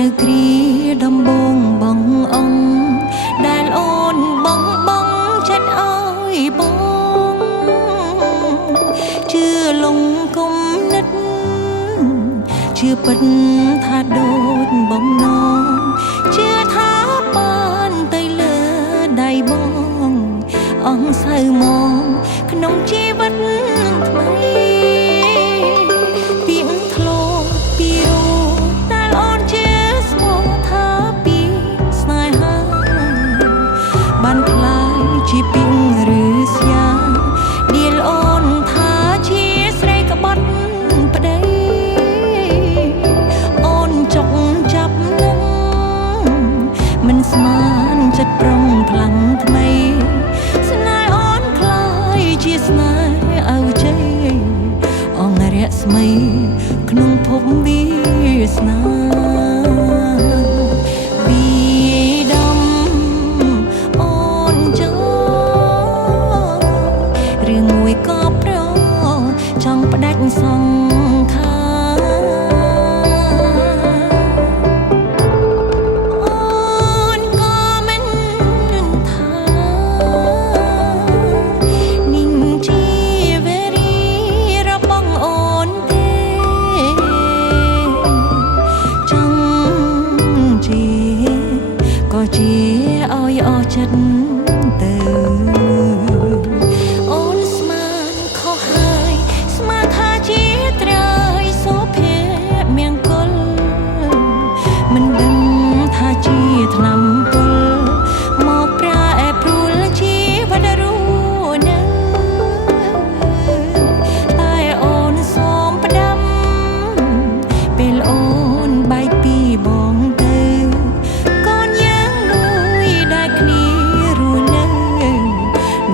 នៅគ្រាដំបងបងអង្គដែលអូនបងបងចិត្តអើយបងជឿលងគុំនិតជឿពិតថាដូចបំណងជឿថាបានទៅលើដៃបងអង្គសៅមកក្នុងជីវិតថ្មីពីងធ្លាប់ពីរូបដែលអូនជាស្មោះថាពីស្នេហាបានខ្លាយជាពីងឬស្យាដៀលអូនថាជាស្រីក្បត់ប្តីអូនចុកចាប់នឹងមិនស្មានចិត្តប្រុងខ្លាំងថ្មីស្នេហ៍អូនខ្លាយជាស្នេហ៍អើជ័យអងរស្មីក្នុងភពវាសនាពីដំអូនចូលរឿងមួយក៏ប្រចង់ផ្ដាច់សង្ខារអូនក៏មិនថាนิ่งជាវេរីរបស់អូនទេចង់ជាក៏ជាឲ្យអស់ចិត្តទៅអូនស្មានខុសហើយស្មានថាជាត្រើយសុភ័ក្រមង្គលមិនដឹងថាជាថ្នាំពុលមកប្រែប្រួលជីវិតរស់នៅតែអូនសូមផ្ដាំពេលអូនបែកពីបងទៅកូនយ៉ាងមួយដែលគ្នារស់នៅ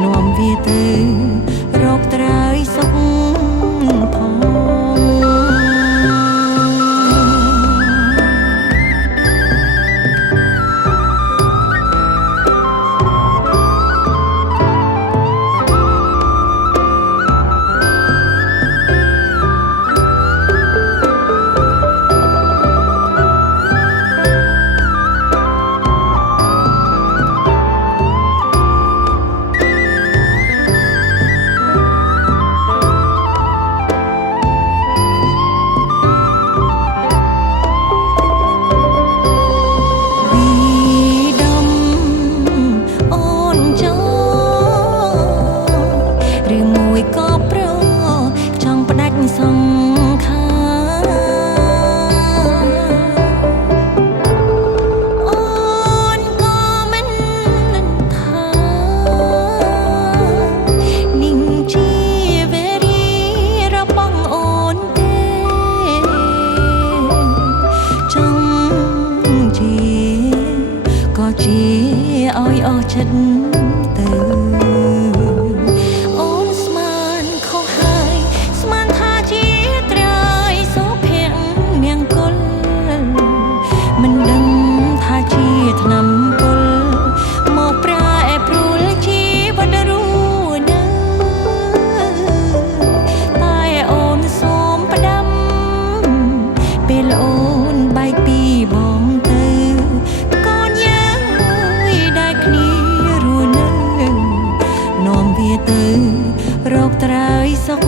នាំវាទៅរកត្រើយសុខផងសង្ខារអូនក៏មិនថាนิ่งជាវេរីរបស់អូនទេចង់ជាក៏ជាឲ្យអស់ចិត្តទៅមិនដឹងថាជាថ្នាំពុលមកប្រែប្រួលជីវិតរស់នៅតែអូនសូមផ្ដាំពេលអូនបែកពីបងទៅកូនយ៉ាងមួយដែលគ្នារស់នៅនាំវាទៅរកត្រើយសុខ